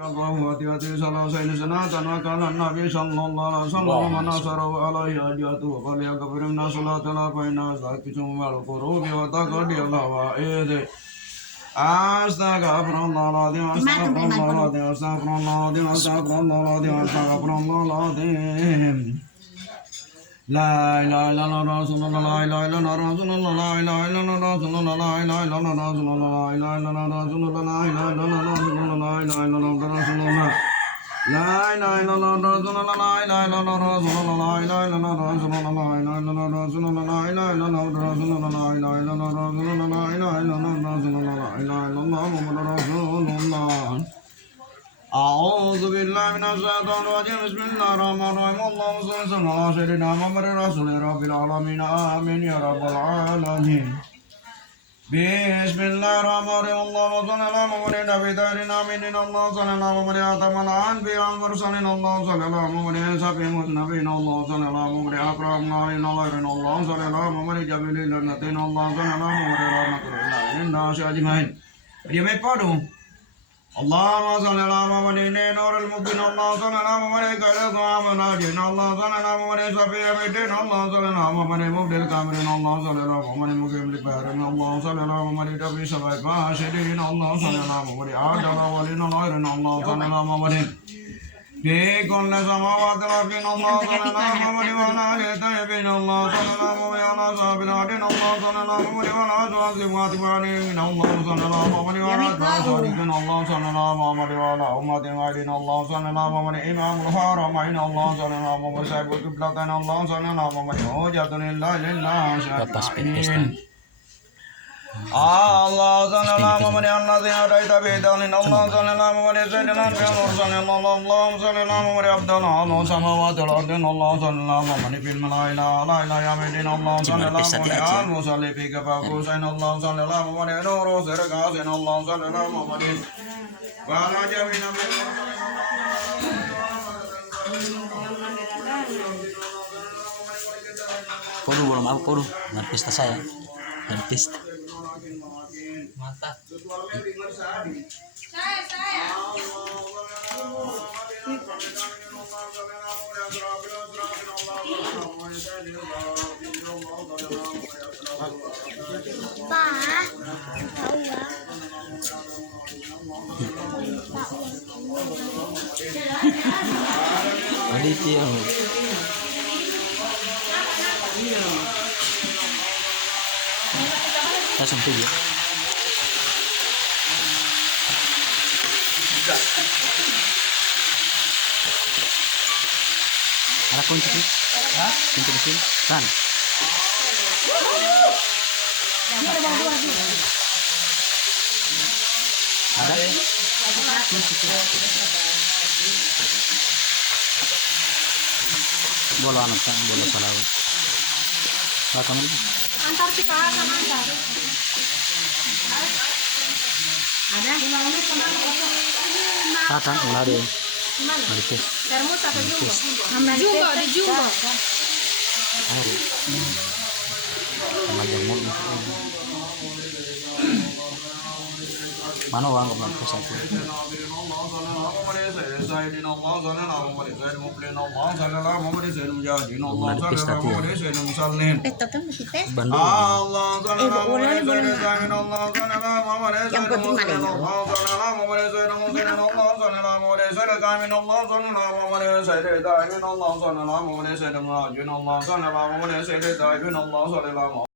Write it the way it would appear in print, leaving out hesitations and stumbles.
Allah hati-hati salah saya sanatan wa kana nabi sallallahu alaihi wasallam man nasara alaihi ajatu wa qala ya kafirum nasalata la fa inna zakitum wal qurubi wa taqdi Allah wa id Astaghfirullahaladzim astaghfirullahaladzim astaghfirullahaladzim astaghfirullahaladzim astaghfirullahaladzim La ilaha illallah rasulullah la ilaha illallah rasulullah la ilaha illallah rasulullah la ilaha illallah rasulullah la ilaha illallah rasulullah la ilaha illallah rasulullah la ilaha illallah rasulullah La ilaha illallah rasulullah la ilaha illallah rasulullah la ilaha illallah rasulullah la ilaha illallah rasulullah la ilaha illallah rasulullah la ilaha illallah rasulullah la ilaha illallah rasulullah la ilaha illallah muhammadur rasulullah أعوذ بالله من الشيطان الرجيم بسم الله الرحمن الرحيم اللهم صل على سيدنا محمد رسول رب العالمين آمين يا رب العالمين بسم الله الرحمن الرحيم اللهم صل على محمد نبي دارنا آمين اللهم صل على محمد خاتم الأنبياء والمرسلين اللهم صل على محمد سفي المذنبين اللهم صل على محمد أكرم علينا غيرنا اللهم صل على محمد جميل الجنتين اللهم صل على محمد رحمة الله للناس أجمعين. Dia mai padu. اللهم صل على محمد نور المبين اللهم صل على محمد خير طعام ناجين اللهم صل على محمد صفي الدين اللهم صل على محمد مبدل الكامرين اللهم صل على محمد مقيم البحرين اللهم صل على محمد تبي سبع باشرين اللهم صل على محمد عاجل ولنا غيرنا اللهم صل على محمد في كل سماوات الأرضين الله صل على محمد وعلى آله الطيبين الله صل على محمد وعلى أصحاب الأرضين الله صل على محمد وعلى أزواج الطاهرين الله صل على محمد وعلى أزواجهم الله صل على محمد وعلى أمة الغيرين الله صل على محمد إمام الحرمين الله صل على محمد صاحب القبلتين الله صل على محمد حجة لله للعاشقين Allah sallallahu alaihi wasallam ada bidalin Allah sallallahu alaihi wasallam Allah sallallahu alaihi abdallah Allah samawati wal ardi Allah sallallahu alaihi fil malaila la ilaha yamidin Allah sallallahu alaihi wasallam fi kafaku sain Allah sallallahu alaihi nuru sirqasin Allah sallallahu alaihi wala jamina min Podo belum aku podo artista saya artista mata Aditya langsung tuh ya. Ada kunci sih? Hah? Kunci di sini? Kan? Ada? Bola anak kan, bola salah. Apa kamu? Antar si Pak sama antar. Ada? Akan ulah deh. Mari tes. Termos atau jumbo? Jumbo, di jumbo. Air. Sama jamur. Mana uang kau ke satu? Allah